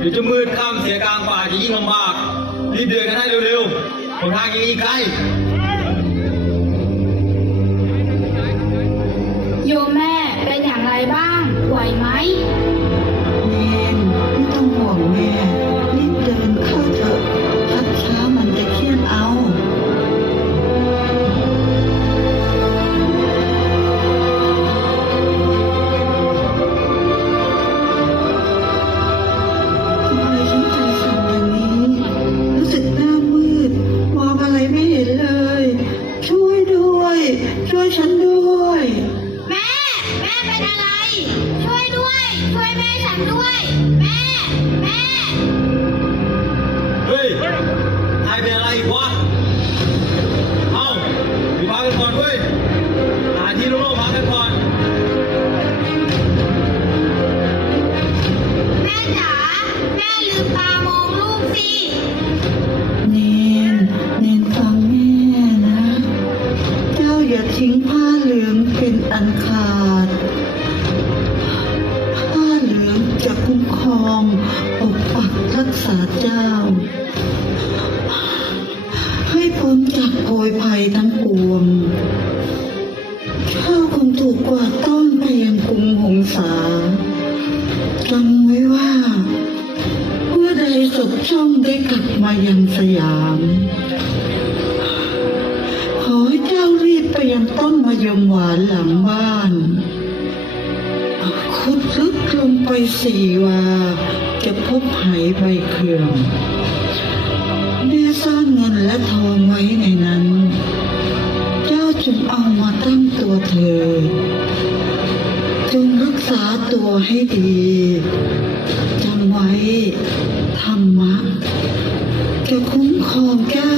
เดี๋ยวจะมืดค่ำเสียกลางป่าจะยิ่งลำบากรีบเดินกันให้เร็วๆหนทางยังอีกไกล ทิ้งผ้าเหลืองเป็นอันขา องปกปักรักษาเจ้า ให้พ้นจากโพยภัยทั้งปวงเจ้าคงถูกกวาดต้อนไปยังกรุงหงสาจำไว้ว่าเมื่อใดศพช่องได้กลับมายังสยาม ขอให้เจ้ารีบไปยังต้นมะยมหวานหลังบ้านคุดลึ ลงไปสี่วา จะพบไหใบเครื่องแม่ซ่อนเงินและทองไว้ในนั้น เจ้าจงเอามาตั้งตัวเธอ จงรักษาตัวให้ดีจำไว้ธรรมะจะคุ้มครองเจ้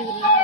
দিগুলো